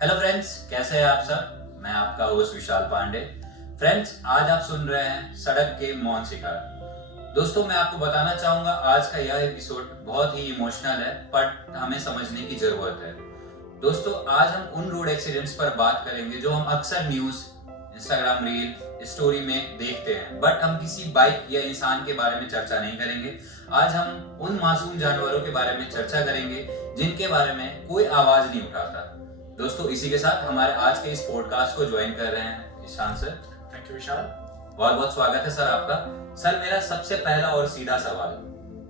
Hello friends, कैसे हैं आप सब। मैं आपका होस्ट विशाल पांडे। फ्रेंड्स, आज आप सुन रहे हैं सड़क के मौन शिकार। दोस्तों, मैं आपको बताना चाहूंगा आज का यह एपिसोड बहुत ही इमोशनल है, बट हमें समझने की जरूरत है। दोस्तों, आज हम उन रोड एक्सीडेंट्स पर बात करेंगे जो हम अक्सर न्यूज, इंस्टाग्राम रील, स्टोरी में देखते हैं, बट हम किसी बाइक या इंसान के बारे में चर्चा नहीं करेंगे। आज हम उन मासूम जानवरों के बारे में चर्चा करेंगे जिनके बारे में कोई आवाज नहीं उठाता। दोस्तों, इसी के साथ हमारे आज के इस पॉडकास्ट को ज्वाइन कर रहे हैं ईशान सर। थैंक यू विशाल। बहुत बहुत स्वागत है सर आपका। सर, मेरा सबसे पहला और सीधा सवाल,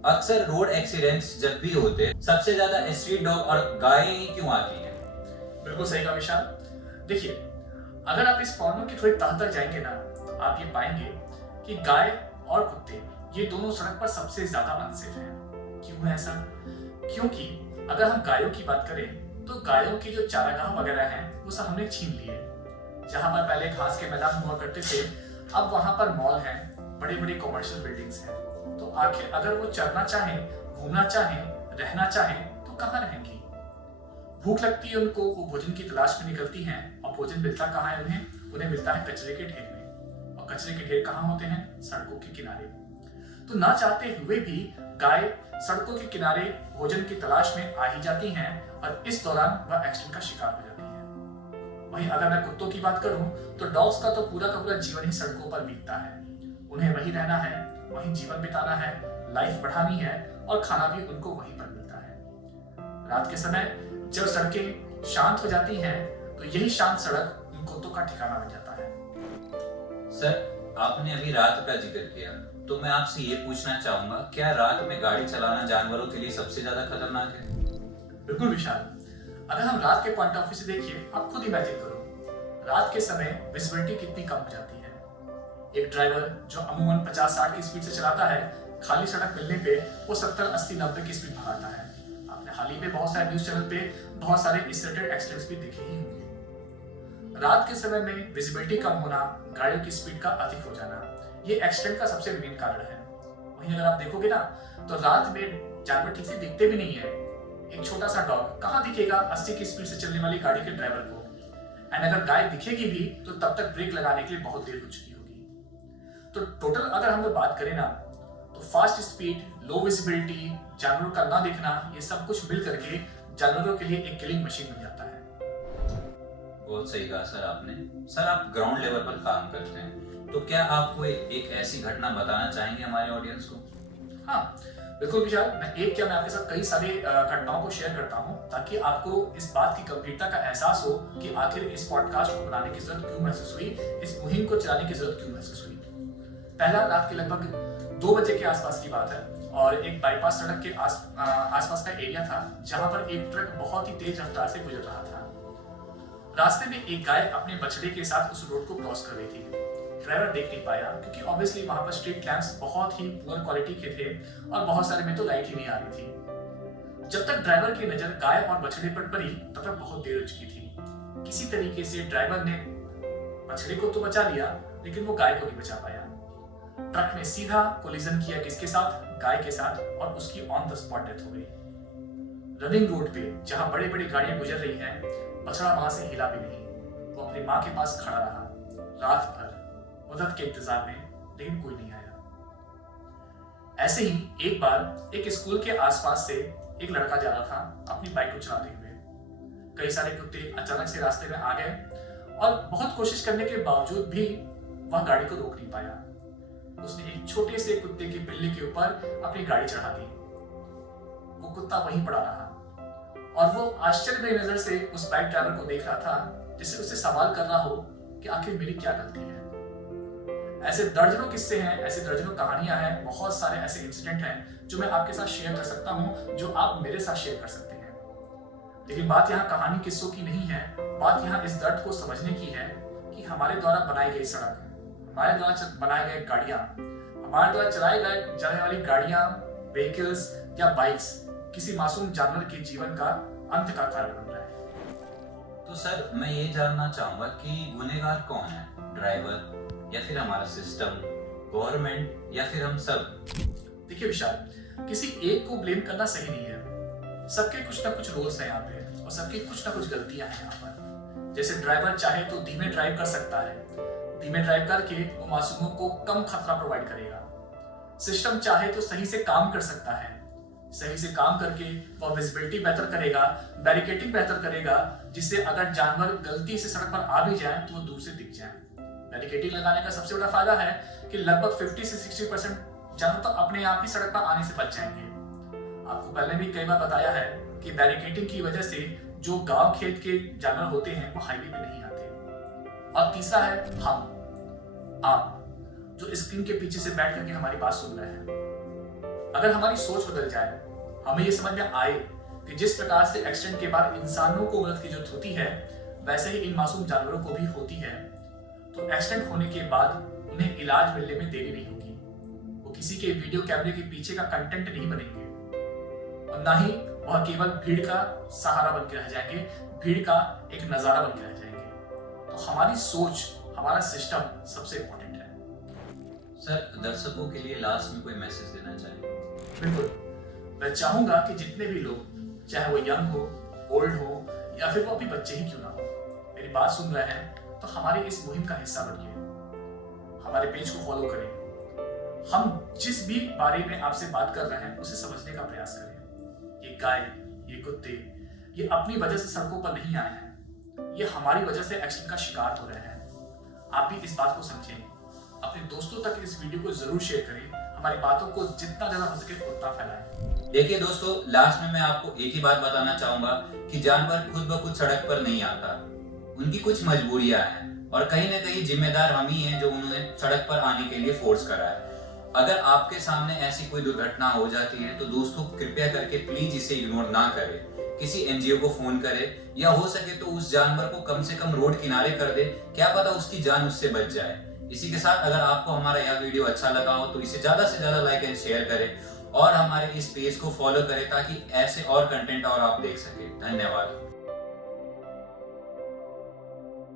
अक्सर रोड एक्सीडेंट्स जब भी होते हैं सबसे ज्यादा स्ट्रीट डॉग और गायें ही क्यों आती हैं? बिल्कुल सही कहा विशाल। देखिए, अगर आप इस प्रॉब्लम की थोड़ी तह तक जाएंगे ना, आप ये पाएंगे कि गाय और कुत्ते ये दोनों सड़क पर सबसे ज्यादा अनसेफ हैं। क्यों है ऐसा? क्योंकि अगर हम गायों की बात करें तो गायों के जो चारागाह वगैरह हैं वो सब हमने छीन लिए। जहां पर पहले घास के मैदान हुआ करते थे, अब वहां पर मॉल हैं, बड़ी बड़ी कॉमर्शियल बिल्डिंग्स हैं। तो आखिर अगर वो चरना चाहें, घूमना चाहें, रहना चाहें तो कहाँ रहेंगी? भूख लगती है उनको, वो भोजन की तलाश में निकलती हैं, और भोजन मिलता कहाँ है उन्हें मिलता है कचरे के ढेर में। और कचरे के ढेर कहाँ होते हैं? सड़कों के किनारे। तो ना चाहते हुए भी गाय सड़कों के किनारे भोजन की तलाश में आ ही जाती हैं, और इस दौरान वह एक्सीडेंट का शिकार हो जाती है। वहीं अगर मैं कुत्तों की बात करूं तो डॉग्स का तो पूरा का पूरा जीवन ही सड़कों पर बीतता है। उन्हें वहीं रहना है, वहीं जीवन बिताना है, लाइफ बढ़ानी है, और खाना भी उनको वहीं पर मिलता है। रात के समय जब सड़कें शांत हो जाती हैं तो यही शांत सड़क उन कुत्तों का ठिकाना बन जाता है। सर, आपने अभी रात का जिक्र किया, तो मैं आपसे ये पूछना चाहूंगा, क्या रात में गाड़ी चलाना जानवरों के लिए सबसे ज्यादा खतरनाक है? बिल्कुल विशाल। अगर हम रात के पॉइंट ऑफ व्यू से देखिए, आप खुद इमेजिन करो, रात के समय विजिबिलिटी कितनी कम हो जाती है। एक ड्राइवर जो अमूमन 50-60 की स्पीड से चलाता है, खाली सड़क मिलने पे वो 70-80-90 की स्पीड भगाता है। आपने हाल ही में बहुत सारे न्यूज चैनल पे बहुत सारे इस रिलेटेड एक्सीडेंट्स भी देखे ही होंगे। रात के समय में विजिबिलिटी कम होना, गाड़ियों की स्पीड का अधिक हो जाना, ये एक्सीडेंट का सबसे मेन कारण है। वहीं अगर आप देखोगे ना, तो रात में जानवर ठीक से दिखते भी नहीं है। एक छोटा सा डॉग कहाँ दिखेगा 80 की स्पीड से चलने वाली गाड़ी के ड्राइवर को? एंड अगर गाय दिखेगी भी तो तब तक ब्रेक लगाने के लिए बहुत देर हो चुकी होगी। तो टोटल अगर हम लोग बात करें ना, तो फास्ट स्पीड, लो विजिबिलिटी, जानवरों का ना दिखना, ये सब कुछ मिल करके जानवरों के लिए एक किलिंग मशीन बन जाता है। बहुत सही कहा सर आपने। सर, आप ग्राउंड लेवल पर काम करते हैं, तो क्या आप कोई एक ऐसी घटना बताना चाहेंगे हमारे ऑडियंस को? हाँ बिल्कुल विशाल, मैं आपके साथ कई सारी घटनाओं को शेयर करता हूँ, ताकि आपको इस बात की गंभीरता का एहसास हो कि आखिर इस पॉडकास्ट को बनाने की जरूरत क्यों महसूस हुई, इस मुहिम को चलाने की जरूरत क्यों महसूस हुई। पहला, रात के लगभग 2 बजे के आसपास की बात है, और एक बाईपास सड़क के आसपास का एरिया था, जहां पर एक ट्रक बहुत ही तेज रफ्तार से गुजर रहा था। रास्ते में एक गाय अपने बछड़े के साथ उस रोड को क्रॉस कर रही थी। ड्राइवर देख नहीं पाया, क्योंकि ऑब्वियसली वहां पर स्ट्रीट लैंप्स बहुत ही पुअर क्वालिटी के थे, और बहुत सारे में तो लाइट ही नहीं आ रही थी। जब तक ड्राइवर की नजर गाय और बछड़े पर पड़ी, तब तक बहुत देर हो चुकी थी। किसी तरीके से ड्राइवर ने बछड़े को तो बचा लिया, लेकिन वो गाय को नहीं बचा पाया। ट्रक ने सीधा कोलिजन किया किसके साथ? गाय के साथ, और उसकी ऑन द स्पॉट डेथ हो गई। रनिंग रोड पे जहां बड़ी बड़ी गाड़ियां गुजर रही हैं, बछड़ा वहां से हिला भी नहीं। वो अपनी माँ के पास खड़ा रहा रात भर, मदद के इंतजार में, लेकिन कोई नहीं आया। ऐसे ही एक बार एक स्कूल के आसपास से एक लड़का जा रहा था अपनी बाइक को चलाते हुए। कई सारे कुत्ते अचानक से रास्ते में आ गए, और बहुत कोशिश करने के बावजूद भी वह गाड़ी को रोक नहीं पाया। उसने एक छोटे से कुत्ते के पिल्ले के ऊपर अपनी गाड़ी चढ़ा दी। वो कुत्ता वहीं पड़ा रहा, और वो आश्चर्य नजर से उस बाइक ड्राइवर को देख रहा था, जिससे उससे सवाल कर रहा हो कि आखिर मेरी क्या गलती है। ऐसे दर्जनों किस्से हैं, ऐसे दर्जनों कहानियां हैं, बहुत सारे ऐसे इंसिडेंट हैं जो मैं आपके साथ शेयर कर सकता हूं, जो आप मेरे साथ शेयर कर सकते हैं। लेकिन बात यहाँ कहानी किस्सों की नहीं है, बात यहाँ इस दर्द को समझने की है कि हमारे द्वारा बनाई गई सड़क, हमारे द्वारा बनाए गए गाड़ियां, हमारे द्वारा चलाई जाने वाली गाड़ियां, व्हीकल्स या बाइक्स किसी मासूम जानवर के जीवन का अंत का कारण बन रहा है। तो सर, मैं ये जानना चाहूंगा कि गुनहगार कौन है? ड्राइवर, या फिर हमारा सिस्टम, गवर्नमेंट, या फिर हम सब? देखिए विशाल, किसी एक को ब्लेम करना सही नहीं है। सबके कुछ ना कुछ रोल्स हैं यहाँ पे, और सबकी कुछ ना कुछ गलतियां हैं यहाँ पर। जैसे ड्राइवर चाहे तो धीमे ड्राइव कर सकता है, धीमे ड्राइव करके वो मासूमों को कम खतरा प्रोवाइड करेगा। सिस्टम चाहे तो सही से काम कर सकता है, सही से काम करके वह विजिबिलिटी बेहतर करेगा, बैरिकेडिंग बेहतर करेगा, जिससे अगर जानवर गलती से सड़क पर आ भी जाए तो वो दूर से दिख जाए। बैरिकेडिंग लगाने का सबसे बड़ा फायदा है कि लगभग 50 से 60% जानवर तो अपने आप ही सड़क पर आने से बच जाएंगे। आपको पहले भी कई बार बताया है कि बैरिकेडिंग की वजह से जो गांव खेत के जानवर होते हैं वो हाईवे पे नहीं आते। और तीसरा है आप जो स्क्रीन के पीछे से बैठ करके हमारी बात सुन रहे हैं। अगर हमारी सोच बदल जाए, हमें ये समझ में आए कि जिस प्रकार से एक्सीडेंट के बाद इंसानों को मदद की जरूरत होती है, वैसे ही इन मासूम जानवरों को भी होती है, तो एक्सीडेंट होने के बाद उन्हें इलाज मिलने में देरी नहीं होगी। वो किसी के वीडियो कैमरे के पीछे का कंटेंट नहीं बनेंगे और ना ही वह केवल भीड़ का सहारा बन के रह जाएंगे, भीड़ का एक नजारा बन के रह जाएंगे। तो हमारी सोच, हमारा सिस्टम सबसे इंपॉर्टेंट है। सर, दर्शकों के लिए लास्ट में कोई मैसेज देना चाहिए? बिल्कुल, मैं चाहूंगा कि जितने भी लोग, चाहे वो यंग हो, ओल्ड हो या फिर वो अभी बच्चे ही क्यों ना हो, मेरी बात सुन रहे हैं तो हमारी इस मुहिम का हिस्सा बनिए, हमारे पेज को फॉलो करें। हम जिस भी बारे में आपसे बात कर रहे हैं उसे समझने का प्रयास करें। ये गाय, ये कुत्ते, ये अपनी वजह से सड़कों पर नहीं आए हैं, ये हमारी वजह से एक्सीडेंट का शिकार हो रहे हैं। आप भी इस बात को समझें, अपने दोस्तों तक इस वीडियो को जरूर शेयर करें, हमारी बातों को जितना ज्यादा हो सके उतना फैलाएं। देखिए दोस्तों, लास्ट में मैं आपको एक ही बात बताना चाहूंगा कि जानवर खुद ब खुद सड़क पर नहीं आता, उनकी कुछ मजबूरियां हैं और कहीं ना कहीं जिम्मेदार हम ही हैं जो उन्हें सड़क पर आने के लिए फोर्स करा है। अगर आपके सामने ऐसी कोई दुर्घटना हो जाती है तो दोस्तों कृपया करके प्लीज इसे इग्नोर ना करें, किसी एनजीओ को फोन करें या हो सके तो उस जानवर को कम से कम रोड किनारे कर दे, क्या पता उसकी जान उससे बच जाए। इसी के साथ अगर आपको हमारा यह वीडियो अच्छा लगा हो तो इसे ज्यादा से ज्यादा लाइक एंड शेयर करें और हमारे इस पेज को फॉलो करें ताकि ऐसे और कंटेंट और आप देख सकें। धन्यवाद।